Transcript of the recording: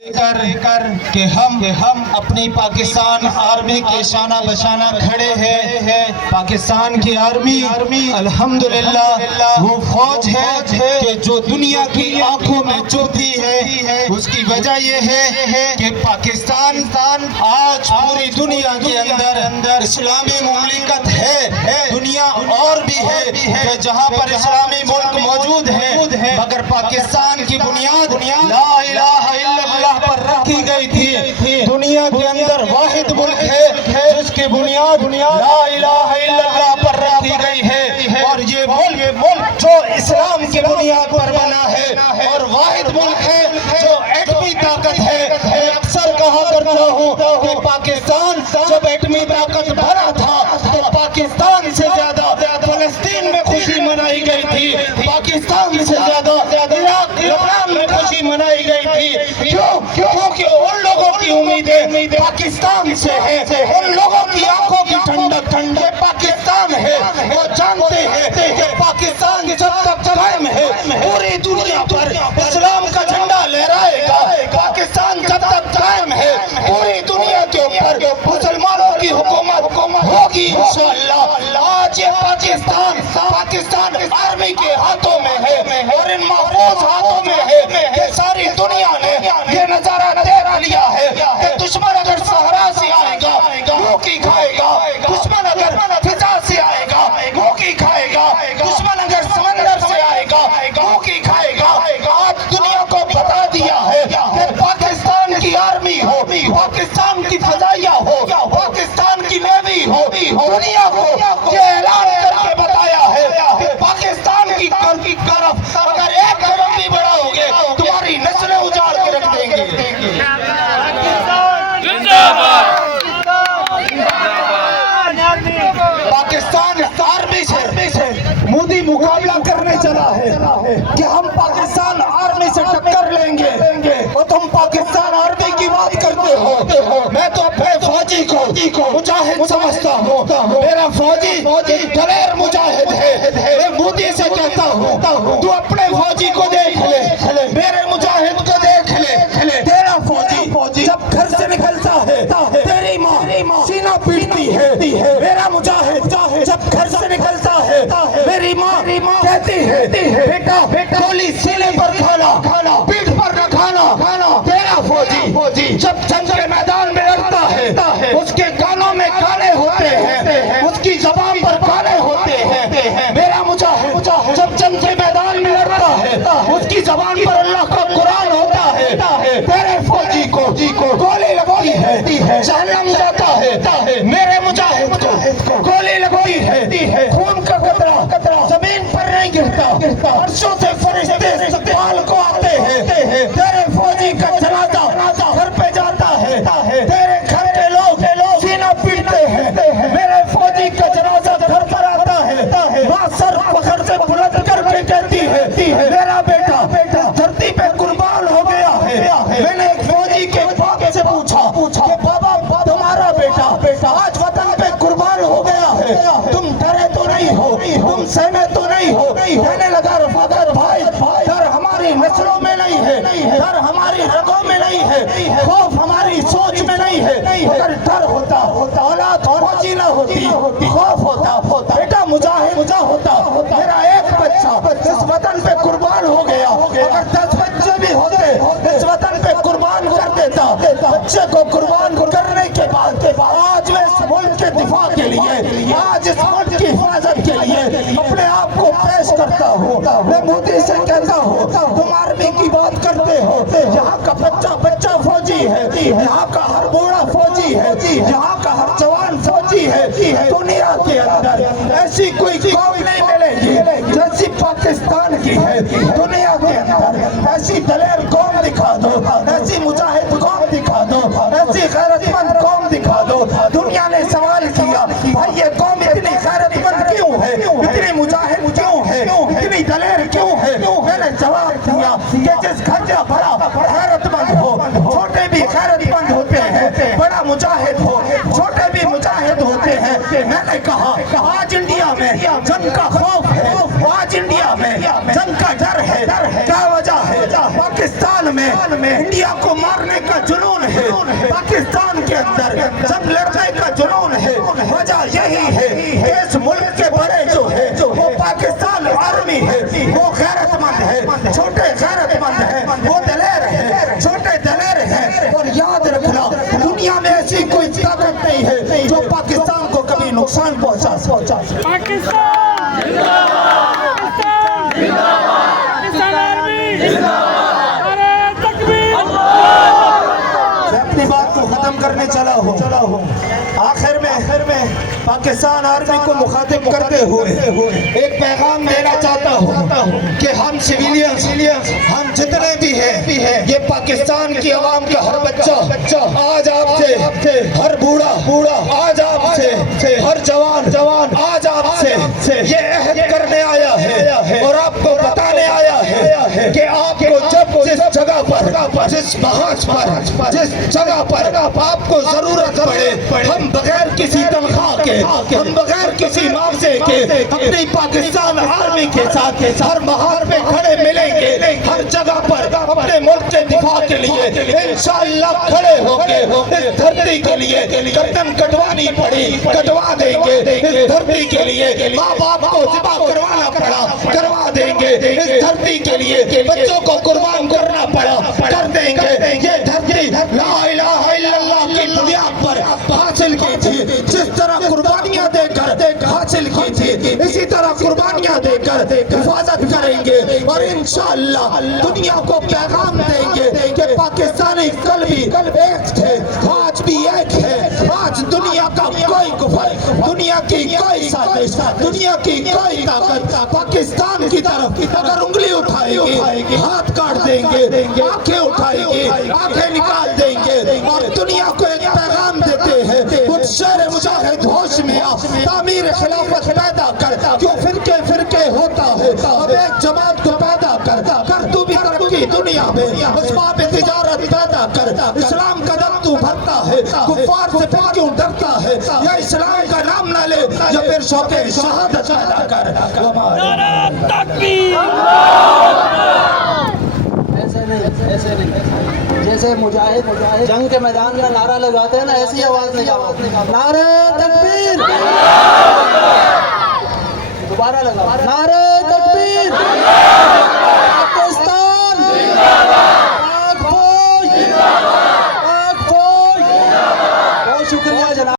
کر کہ ہم اپنی پاکستان آرمی کے شانہ بشانہ کھڑے ہیں۔ پاکستان کی آرمی الحمدللہ وہ فوج ہے کہ جو دنیا کی آنکھوں میں چبھتی ہے۔ اس کی وجہ یہ ہے کہ پاکستان آج پوری دنیا کے اندر اسلامی مملکت ہے۔ دنیا اور بھی ہے کہ جہاں پر اسلامی ملک موجود ہے، مگر پاکستان کی بنیاد لا الہ الا اللہ پر رکھی گئی تھی۔ دنیا کے اندر واحد ملک ہے جس کی بنیاد لا الہ الا اللہ پر رکھی گئی ہے، اور یہ ملک جو اسلام کی بنیاد پر بنا ہے، اور واحد ملک ہے جو ایٹمی طاقت ہے۔ میں اکثر کہا کرتا ہوں کہ پاکستان جب ایٹمی طاقت بنا تھا تو پاکستان سے زیادہ فلسطین میں خوشی منائی گئی تھی، پاکستان سے زیادہ عراق لبنان میں خوشی منائی گئی تھی۔ کیونکہ ان لوگوں کی امیدیں پاکستان سے ہیں، ان لوگوں کی آنکھوں کی ٹھنڈک پاکستان ہے۔ وہ جانتے ہیں کہ پاکستان جب تک قائم ہے پوری دنیا پر اسلام کا جھنڈا لہرائے گا۔ پاکستان جب تک قائم ہے پوری دنیا کے اوپر مسلمانوں کی حکومت ہوگی انشاءاللہ۔ آج یہ پاکستان آرمی کے ہاتھوں میں ہے اور ان محفوظ ہاتھوں میں ہے کہ ساری دنیا نے یہ نظارہ دیکھ لیا ہے کہ دشمن اگر صحرا سے آئے گا بھوکی کھائے گا، دشمن اگر فضا سے آئے گا بھوکی کھائے گا، دشمن اگر سمندر سے آئے گا بھوکی کھائے گا۔ آج دنیا کو بتا دیا ہے کہ پاکستان کی آرمی ہو، پاکستان کی فضائیہ ہو، پاکستان کی نیوی ہو، دنیا کو یہ اعلان کر کے بتایا ہے کہ پاکستان کی طرف اگر ایک قدم بھی بڑھاؤ گے تمہاری نسلیں اجاڑ کے رکھ دیں گے۔ پاکستان آرمی سے مودی مقابلہ کرنے چلا ہے کہ ہم پاکستان آرمی سے ٹکر لیں گے، اور تم پاکستان آرمی کی بات کرتے ہو۔ میں تو اپنے فوجی کو مجاہد سمجھتا ہوں، میرا فوجی دلیر مجاہد ہے۔ میں مودی سے کہتا ہوں تو اپنے فوجی کو دیکھ لے، میرے مجاہد کو دیکھ لے۔ تیرا فوجی جب گھر سے نکلتا ہے تیری ماں سینہ پیٹتی ہے، میرا مجاہد جب گھر سے نکلتا ہے میری ماں کہتی ہے بیٹا گولی سینے پر کھانا، پیٹھ پر نہ کھانا۔ تیرا فوجی جب جنگ کے میدان میں لڑتا ہے اس کے کانوں میں گانے ہوتے ہیں، اس کی زبان پر گانے ہوتے ہیں۔ میرا مجاہد جب جنگ کے میدان میں لڑتا ہے اس کی زبان پر اللہ کا قرآن ہوتا ہے۔ تیرے فوجی کو گولی لگتی ہے جہنم جاتا ہے، میرے مجاہد کو گولی لگتی ہے خون کا قطرہ زمین پر نہیں گرتا، عرشوں سے فرشتے استقبال کو آتے ہیں۔ تیرے فوجی کا جنازہ گھر پہ جاتا ہے، تیرے گھر کے لوگ سینہ پیٹتے ہیں، میرے فوجی کا جنازہ گھر پر آتا ہے۔ ماں سر فخر سے بلند کر کے کہتی ہے میرا بیٹا دھرتی پہ قربان ہو گیا ہے۔ میں نے ایک فوجی کے باپ سے پوچھا کہ بابا تمہارا بیٹا آج وطن پہ قربان ہو گیا ہے، تم ڈرے تو نہیں ہو، تم سہمے تو نہیں ہو؟ کہنے لگا رفاقت بھائی ڈر ہماری نسلوں میں نہیں ہے، ڈر ہماری رگوں میں نہیں ہے، خوف ہماری سوچ میں نہیں ہے۔ اگر ڈر ہوتا اولاد فوجی نہ ہوتی، خوف ہوتا بیٹا مجاہد ہوتا۔ میرا ایک بچہ اس وطن پہ قربان ہو گیا، اگر 10 بچے بھی ہوتے اس وطن پہ قربان کر دیتا۔ بچے کو قربان کرنے کے بعد آج میں اس ملک کے دفاع کے لیے، آج اس ملک کی حفاظت کے لیے اپنے آپ کو پیش کرتا ہوں۔ میں مودی سے کہتا ہوں تم آرمی کی بات کرتے ہو، یہاں کا بچہ فوجی ہے، یہاں کا ہر بوڑھا فوجی ہے، یہاں کا ہر جوان فوجی ہے۔ دنیا کے اندر ایسی کوئی قوم نہیں ملے گی جیسی پاکستان کی ہے۔ دنیا کے اندر ایسی دلیر قوم دکھا دو، ایسی مجاہد قوم دکھا دو، ایسی غیرت مند قوم دکھا دو۔ دنیا نے سوال کیا بھائی یہ قوم اتنی غیرت مند کیوں ہے، اتنی مجاہد کیوں ہے، اتنی دلیر کیوں ہے؟ میں نے جواب دیا کہ جس گھر کا بڑا غیرت مند ہو چھوٹے بھی غیرت مند ہوتے ہیں، بڑا مجاہد ہو چھوٹے بھی مجاہد ہوتے ہیں۔ میں نے کہا آج انڈیا میں جنگ کا خوف ہے، آج انڈیا میں جنگ کا ڈر ہے، کیا وجہ ہے؟ پاکستان میں انڈیا کو مارنے کا جنون ہے پاکستان کے اندر، جب لڑنے کا جنون ہے، وجہ یہی ہے کہ اس ملک کے بڑے جو ہے وہ پاکستان آرمی ہے، وہ غیرت مند ہے، چھوٹے غیرت مند ہے، وہ دلیر ہے، چھوٹے دلیر ہے۔ اور یاد رکھنا دنیا میں ایسی کوئی طاقت نہیں ہے جو پاکستان کو کبھی نقصان پہنچا سکے۔ پاکستان زندہ باد، پاکستان زندہ باد، پاکستان آرمی زندہ باد، نعرہ تکبیر، میں اپنی بات کو ختم کرنے چلا ہوں۔ آخر میں پاکستان آرمی کو مخاطب کرتے ہوئے ایک پیغام دینا چاہتا ہوں کہ ہم سویلینز، ہم جتنے بھی ہیں، یہ پاکستان کی عوام کا ہر بچہ آج آپ سے، ہر بوڑھا آج آپ سے، ہر جوان آج آپ سے یہ عہد کرنے آیا ہے اور آپ کو بتانے آیا ہے کہ آپ کو جب جس جگہ پر، جس محاذ پر، جس جگہ پر آپ کو ضرورت پڑے، ہم بغیر کسی تنخواہ کے، ہم بغیر کسی معاوضے کے اپنی پاکستان آرمی کے ساتھ ہر محاذ پہ کھڑے ملیں گے، ہر جگہ پر اپنے ملک کے دفاع کے لیے انشاءاللہ کھڑے ہو کے اس دھرتی کے لیے گردن کٹوانی پڑی کٹوا دیں گے، اس دھرتی کے لیے ماں باپ کو ذبح کروانا پڑا کروا دیں گے، اس دھرتی کے لیے بچوں کو قربان کرنا پڑا کر دیں گے۔ یہ دھرتی لا الہ الا اللہ کی بنیاد پر حاصل کی تھی، جس طرح قربانیاں دے کر حاصل کی تھی، اسی طرح قربانیاں دے کر حفاظت کریں گے اور انشاءاللہ دنیا کو پیغام دیں گے کہ پاکستانی کل بھی ایک تھے، آج بھی ایک ہے۔ آج دنیا کا کوئی کفر، دنیا کی کوئی سازش، دنیا کی کوئی طاقت پاکستان کی طرف اگر انگلی اٹھائے گی، ہاتھ کاٹ دیں گے، آنکھیں اٹھائے گی، آنکھیں نکال دیں گے اور دنیا کو ایک پیغام دیتے ہیں، کچھ شہر مجاہد ہوش میں آ، تعمیر خلافت پیدا کر، کیوں فرقے ہوتا ہے، اب ایک جماعت کو پیدا کر تو بھی ترقی دنیا میں، اسباب تجارت پیدا کر، اسلام کا دم تو بھرتا ہے، کفار سے پھر کیوں ڈرتا ہے، یا اسلام کا نام نہ لے یا پھر شوق شہادت پیدا کر۔ نعرہ تکبیر، ایسے نہیں جیسے مجاہد جنگ کے میدان میں نعرہ لگاتے ہیں نا، ایسی آواز نہیں آتی۔ نعرہ تکبیر، دوبارہ لگا، نعرہ